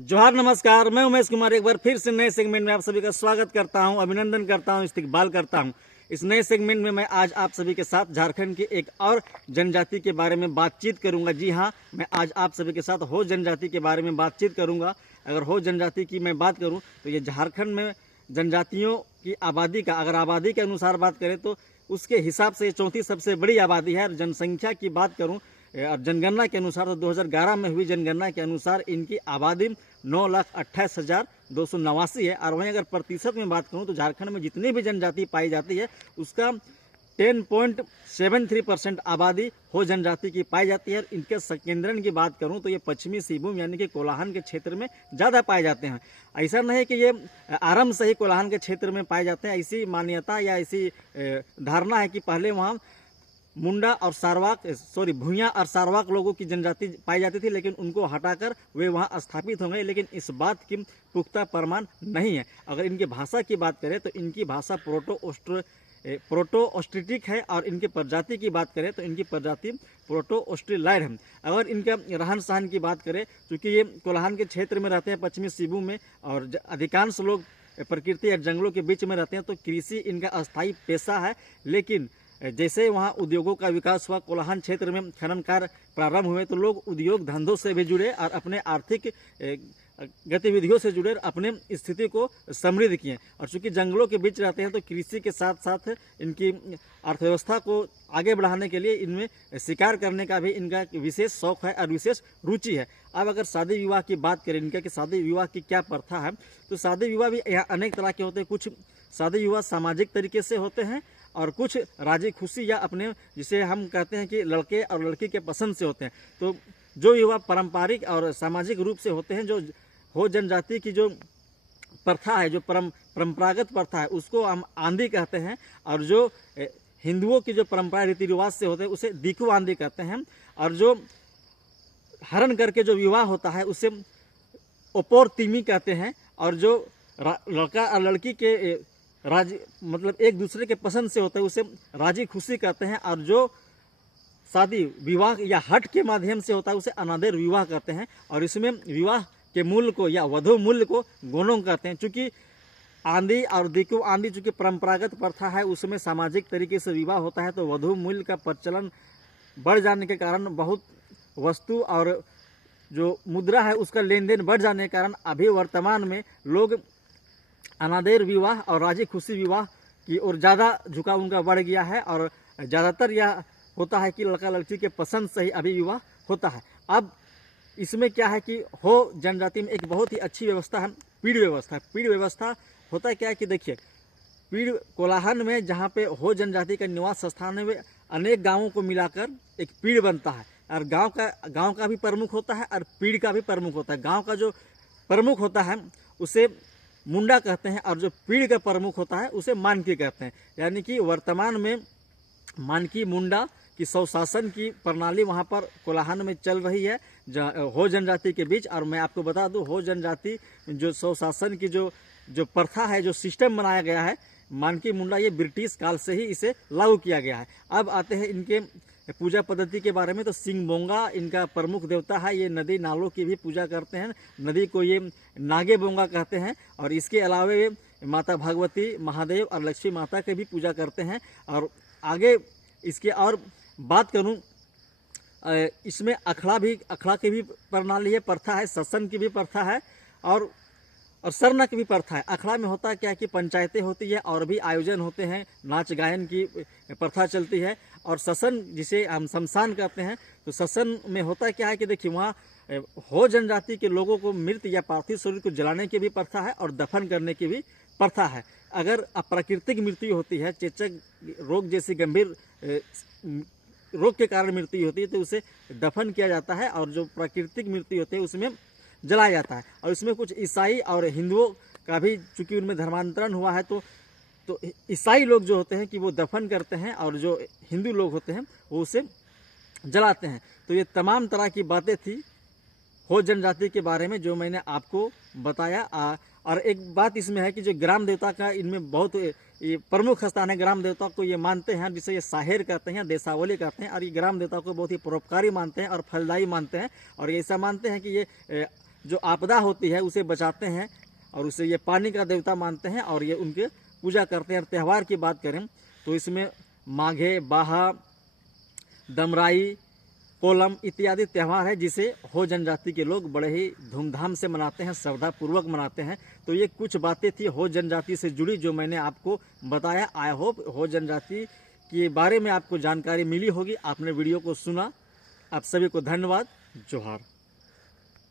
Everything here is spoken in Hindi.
जोहार, नमस्कार। मैं उमेश कुमार एक बार फिर से नए सेगमेंट में आप सभी का स्वागत करता हूं, अभिनंदन करता हूं, इस्तकबाल करता हूं। इस नए सेगमेंट में मैं आज आप सभी के साथ झारखंड की एक और जनजाति के बारे में बातचीत करूंगा। जी हाँ, मैं आज आप सभी के साथ हो जनजाति के बारे में बातचीत करूंगा। अगर हो जनजाति की मैं बात करूं तो ये झारखंड में जनजातियों की आबादी का, अगर आबादी के अनुसार बात करें तो उसके हिसाब से चौथी सबसे बड़ी आबादी है। और जनसंख्या की बात करूं और जनगणना के अनुसार तो 2011 में हुई जनगणना के अनुसार इनकी आबादी 9,28,289 है। और वहीं अगर प्रतिशत में बात करूं तो झारखंड में जितनी भी जनजाति पाई जाती है उसका 10.73% आबादी हो जनजाति की पाई जाती है। इनके संकेंद्रण की बात करूं तो ये पश्चिमी सिंहभूम यानी कि कोल्हान के क्षेत्र में ज़्यादा पाए जाते हैं। ऐसा नहीं है कि ये आरंभ से ही कोल्हान के क्षेत्र में पाए जाते हैं। ऐसी मान्यता या ऐसी धारणा है कि पहले वहाँ मुंडा और सारवाक भूया और सारवाक लोगों की जनजाति पाई जाती थी, लेकिन उनको हटाकर वे वहाँ स्थापित हो गए। लेकिन इस बात की पुख्ता प्रमाण नहीं है। अगर इनकी भाषा की बात करें तो इनकी भाषा प्रोटो ऑस्ट्रिटिक है। और इनके प्रजाति की बात करें तो इनकी प्रजाति प्रोटो ऑस्ट्रेलाइड है। अगर इनका रहन सहन की बात करें, क्योंकि ये कोल्हान के क्षेत्र में रहते हैं, पश्चिमी सिंहभूम में, और अधिकांश लोग प्रकृति या जंगलों के बीच में रहते हैं, तो कृषि इनका अस्थायी पेशा है। लेकिन जैसे वहाँ उद्योगों का विकास हुआ, कोल्हान क्षेत्र में खनन कार्य प्रारंभ हुए, तो लोग उद्योग धंधों से भी जुड़े और अपने आर्थिक गतिविधियों से जुड़े अपने स्थिति को समृद्ध किए। और चूंकि जंगलों के बीच रहते हैं तो कृषि के साथ साथ इनकी अर्थव्यवस्था को आगे बढ़ाने के लिए इनमें शिकार करने का भी इनका विशेष शौक है और विशेष रुचि है। अब अगर शादी विवाह की बात करें इनका कि शादी विवाह की क्या प्रथा है, तो शादी विवाह भी यहाँ अनेक तरह के होते हैं। कुछ शादी विवाह सामाजिक तरीके से होते हैं और कुछ राजी खुशी या अपने, जिसे हम कहते हैं कि लड़के और लड़की के पसंद से होते हैं। तो जो विवाह पारंपरिक और सामाजिक रूप से होते हैं, जो हो जनजाति की जो प्रथा है, जो परंपरागत प्रथा है, उसको हम आंधी कहते हैं। और जो हिंदुओं की जो परंपरा रीति रिवाज से होते हैं उसे दीकू आंधी कहते हैं। और जो हरण करके जो विवाह होता है उसे ओपोर तिमी कहते हैं। और जो लड़का और लड़की के राजी मतलब एक दूसरे के पसंद से होता है उसे राजी खुशी कहते हैं। और जो शादी विवाह या हट के माध्यम से होता है उसे अनादेर विवाह कहते हैं। और इसमें विवाह के मूल्य को या वधु मूल्य को गोनों कहते हैं। चूँकि आंधी और दिकु आंधी चूँकि परंपरागत प्रथा है, उसमें सामाजिक तरीके से विवाह होता है, तो वधु मूल्य का प्रचलन बढ़ जाने के कारण बहुत वस्तु और जो मुद्रा है उसका लेन देन बढ़ जाने के कारण अभी वर्तमान में लोग अनादेर विवाह और राजी खुशी विवाह की ओर ज़्यादा झुकाव उनका बढ़ गया है। और ज़्यादातर यह होता है कि लड़का लड़की के पसंद से ही अभी विवाह होता है। अब इसमें क्या है कि हो जनजाति में एक बहुत ही अच्छी व्यवस्था है, पीढ़ व्यवस्था। पीढ़ व्यवस्था होता क्या है कि देखिए, पीढ़ कोल्हान में जहाँ पे हो जनजाति का निवास स्थान है, वे अनेक गाँवों को मिलाकर एक पीढ़ बनता है। और गाँव का भी प्रमुख होता है और पीढ़ का भी प्रमुख होता है। गाँव का जो प्रमुख होता है उसे मुंडा कहते हैं, और जो पीढ़ का प्रमुख होता है उसे मानकी कहते हैं। यानी कि वर्तमान में मानकी मुंडा की स्वशासन की प्रणाली वहाँ पर कोल्हान में चल रही है हो जनजाति के बीच। और मैं आपको बता दूं, हो जनजाति जो स्वशासन की जो प्रथा है, जो सिस्टम बनाया गया है मानकी मुंडा, ये ब्रिटिश काल से ही इसे लागू किया गया है। अब आते हैं इनके पूजा पद्धति के बारे में। तो सिंगबोंगा इनका प्रमुख देवता है। ये नदी नालों की भी पूजा करते हैं। नदी को ये नागे बोंगा कहते हैं। और इसके अलावा ये माता भगवती, महादेव और लक्ष्मी माता की भी पूजा करते हैं। और आगे इसके और बात करूं, इसमें अखड़ा की भी प्रणाली है, प्रथा है, सत्संग की भी प्रथा है, और सरना की भी प्रथा है। अखड़ा में होता क्या है कि पंचायतें होती है और भी आयोजन होते हैं, नाच गायन की प्रथा चलती है। और ससन जिसे हम शमशान कहते हैं, तो ससन में होता क्या है कि देखिए, वहाँ हो जनजाति के लोगों को मृत या पार्थिव शरीर को जलाने की भी प्रथा है और दफन करने की भी प्रथा है। अगर अप्राकृतिक मृत्यु होती है, चेचक रोग जैसी गंभीर रोग के कारण मृत्यु होती है, तो उसे दफन किया जाता है। और जो प्राकृतिक मृत्यु होती है उसमें जलाया जाता है। और इसमें कुछ ईसाई और हिंदुओं का भी, चूंकि उनमें धर्मांतरण हुआ है, तो ईसाई लोग जो होते हैं कि वो दफन करते हैं, और जो हिंदू लोग होते हैं वो उसे जलाते हैं। तो ये तमाम तरह की बातें थी हो जनजाति के बारे में जो मैंने आपको बताया। और एक बात इसमें है कि जो ग्राम देवता का इनमें बहुत ये प्रमुख स्थान है। ग्राम देवता को ये मानते हैं, जिसे ये साहेर कहते हैं, देसावली कहते हैं। और ये ग्राम देवता को बहुत ही परोपकारी मानते हैं और फलदायी मानते हैं। और ऐसा मानते हैं कि ये जो आपदा होती है उसे बचाते हैं और उसे ये पानी का देवता मानते हैं और ये उनके पूजा करते हैं। त्यौहार की बात करें तो इसमें माघे, बाहा, दमराई, कोलम इत्यादि त्यौहार है जिसे हो जनजाति के लोग बड़े ही धूमधाम से मनाते हैं, श्रद्धापूर्वक मनाते हैं। तो ये कुछ बातें थी हो जनजाति से जुड़ी जो मैंने आपको बताया। आई होप हो जनजाति के बारे में आपको जानकारी मिली होगी। आपने वीडियो को सुना। आप सभी को धन्यवाद। जोहार।